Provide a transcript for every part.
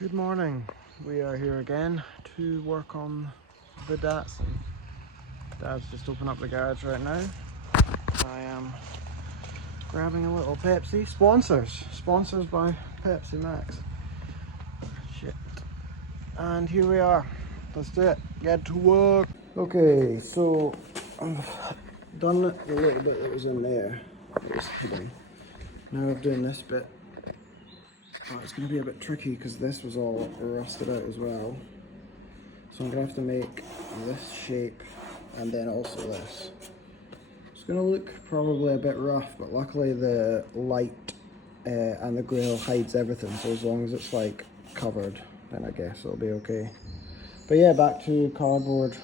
Good morning. We are here again to work on the Datsun. Dad's just opened up the garage right now. I am grabbing a little Pepsi. Sponsors by Pepsi Max. Shit. And here we are. Let's do it. Get to work. Okay, so I've done the little bit that was in there. It was hidden. Now I'm doing this bit. Oh, it's going to be a bit tricky because this was all rusted out as well. So I'm going to have to make this shape and then also this. It's going to look probably a bit rough, but luckily the light and the grill hides everything. So as long as it's like covered, then I guess it'll be okay. But yeah, back to cardboard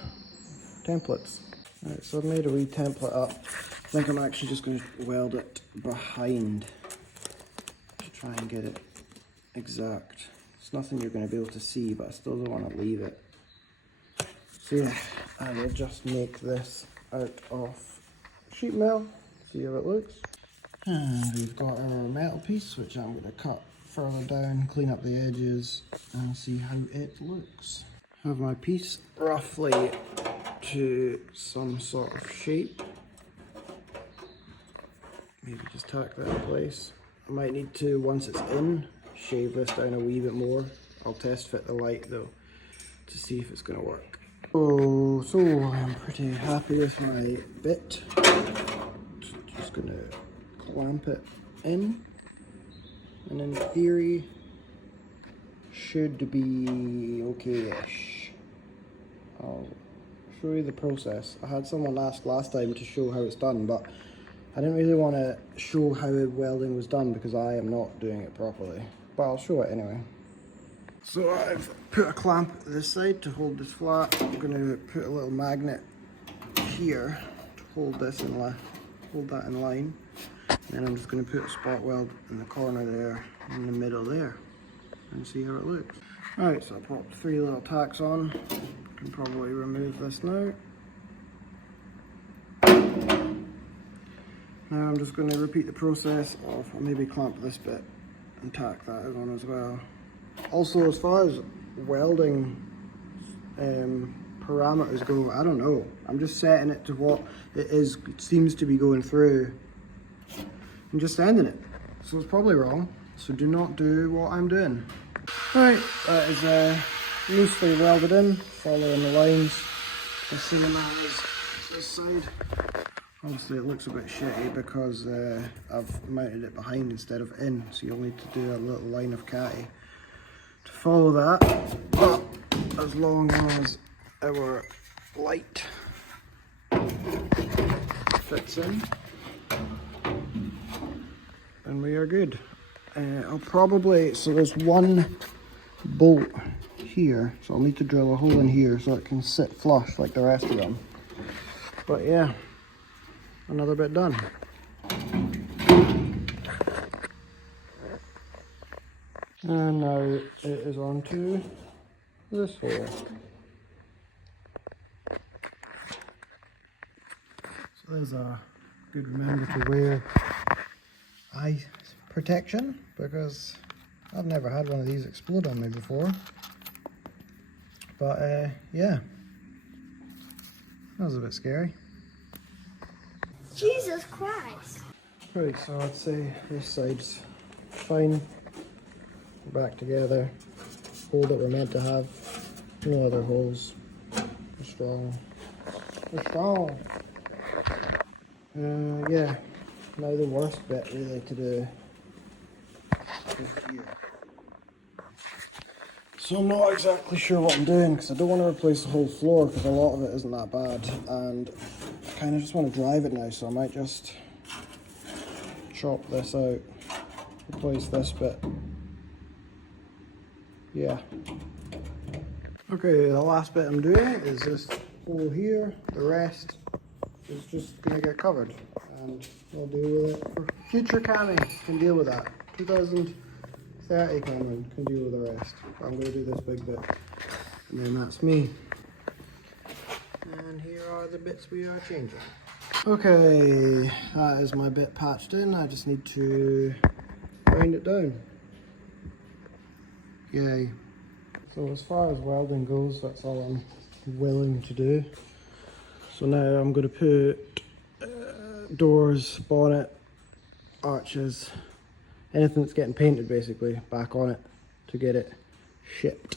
templates. Alright, so I've made a wee template up. I think I'm actually just going to weld it behind to try and get it exact. It's nothing you're going to be able to see, but I still don't want to leave it. So yeah, I will just make this out of sheet metal, see how it looks. And we've got our metal piece, which I'm going to cut further down, clean up the edges, and see how it looks. I have my piece roughly to some sort of shape. Maybe just tack that in place. I might need to, once it's in, shave this down a wee bit more. I'll test fit the light though to see if it's going to work. So I'm pretty happy with my bit. Just going to clamp it in, and in theory should be okay-ish. I'll show you the process. I had someone ask last time to show how it's done, but I didn't really want to show how welding was done because I am not doing it properly. But I'll show it anyway. So I've put a clamp this side to hold this flat. I'm going to put a little magnet here to hold this in hold that in line. And then I'm just going to put a spot weld in the corner there, in the middle there, and see how it looks. Alright, so I popped 3 little tacks on. I can probably remove this now. Now I'm just going to repeat the process of maybe clamp this bit and tack that on as well. Also, as far as welding parameters go, I don't know. I'm just setting it to what it seems to be going through and just sending it. So it's probably wrong. So do not do what I'm doing. Alright, that is loosely welded in, following the lines, the same as this side. Obviously it looks a bit shitty because I've mounted it behind instead of in, so you'll need to do a little line of catty to follow that. But as long as our light fits in, then we are good. I'll probably, so there's one bolt here, so I'll need to drill a hole in here so it can sit flush like the rest of them. But yeah, another bit done. And now it is on to this hole. So there's a good reminder to wear eye protection because I've never had one of these explode on me before. But yeah, that was a bit scary. Jesus Christ. Right, so I'd say this side's fine. Back together. Hole that we're meant to have. No other holes. We're strong. We're strong. Yeah. Now the worst bit really to do is here. So I'm not exactly sure what I'm doing because I don't want to replace the whole floor because a lot of it isn't that bad, and I kind of just want to drive it now, so I might just chop this out, replace this bit. Yeah. Okay, the last bit I'm doing is this hole here. The rest is just going to get covered, and I'll deal with it for future Cammy can deal with that. 2030 Cameron can deal with the rest. But I'm going to do this big bit, and then that's me. And here are the bits we are changing. Okay, that is my bit patched in. I just need to grind it down. Yay. So as far as welding goes, that's all I'm willing to do. So now I'm going to put doors, bonnet, arches, anything that's getting painted basically, back on it to get it shipped.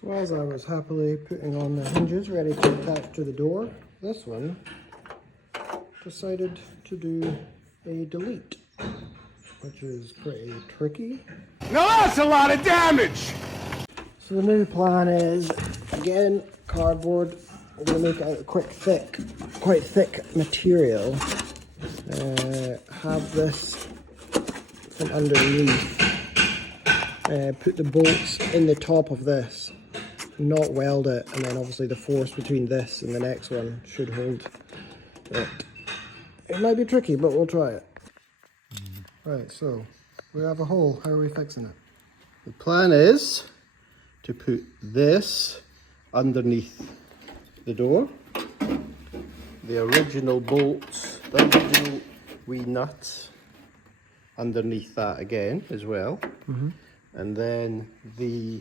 So as I was happily putting on the hinges ready to attach to the door, this one decided to do a delete, which is pretty tricky. Now that's a lot of damage! So the new plan is, again, cardboard. We're going to make it a quite thick material. Have this from underneath. Put the bolts in the top of this, not weld it, and then obviously the force between this and the next one should hold it. It might be tricky, but we'll try it. Right, so we have a hole. How are we fixing it? The plan is to put this underneath the door. The original bolts, the original wee nuts underneath that again as well. And then the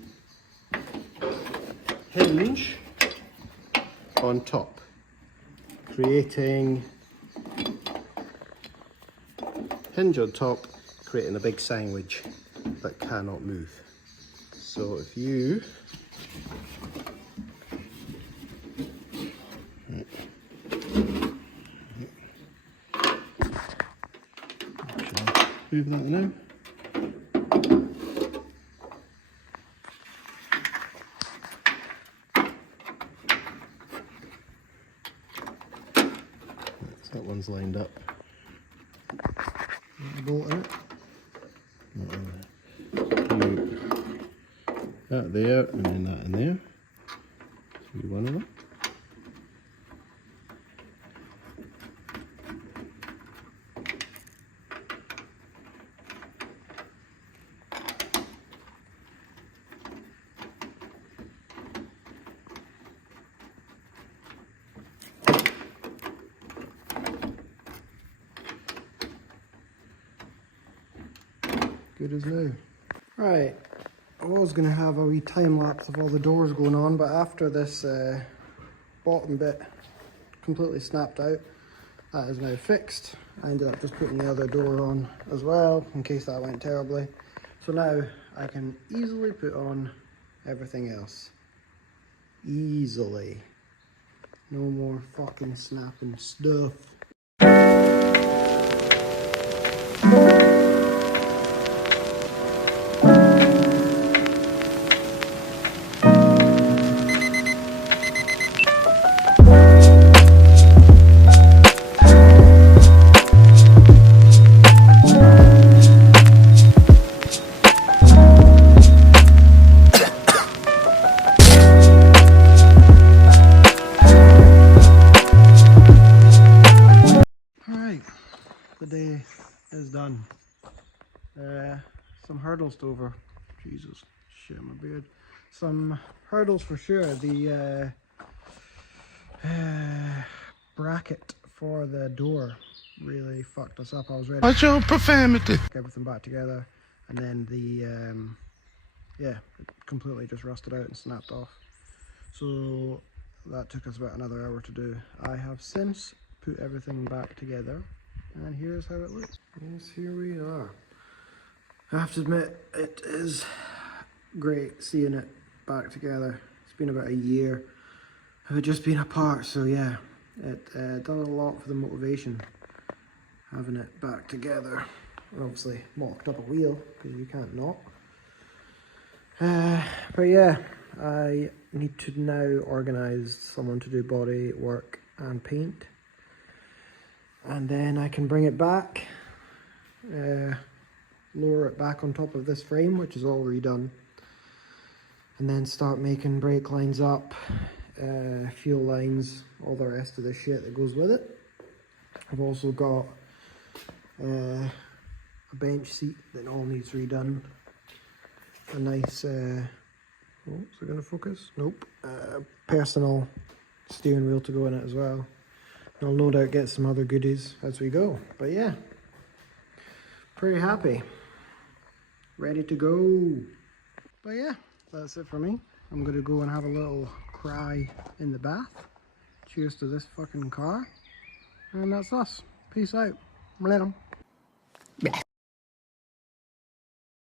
hinge on top, creating hinge on top, creating a big sandwich that cannot move. So if you move that now. That one's lined up. Bolt in it. That there, and then that in there. So one of them. Good as new. Right, I was going to have a wee time lapse of all the doors going on, but after this bottom bit completely snapped out, that is now fixed. I ended up just putting the other door on as well, in case that went terribly. So now I can easily put on everything else. Easily. No more fucking snapping stuff. The day is done. Some hurdles to over. Jesus, shit, my beard. Some hurdles for sure. The bracket for the door really fucked us up. I was ready to What's your profanity? get everything back together, and then the yeah, it completely just rusted out and snapped off. So that took us about another hour to do. I have since put everything back together. And here's how it looks. Yes, here we are. I have to admit, it is great seeing it back together. It's been about a year of it just being apart, so yeah, it does a lot for the motivation, having it back together. And obviously mocked up a wheel, because you can't knock. But yeah, I need to now organise someone to do body work and paint. And then I can bring it back, lower it back on top of this frame, which is all redone, and then start making brake lines up, fuel lines, all the rest of the shit that goes with it. I've also got a bench seat that all needs redone, a nice, oh, is it going to focus? Nope, personal steering wheel to go in it as well. I'll no doubt get some other goodies as we go, but yeah, pretty happy, ready to go. But yeah, that's it for me. I'm gonna go and have a little cry in the bath. Cheers to this fucking car. And that's us. Peace out. Later.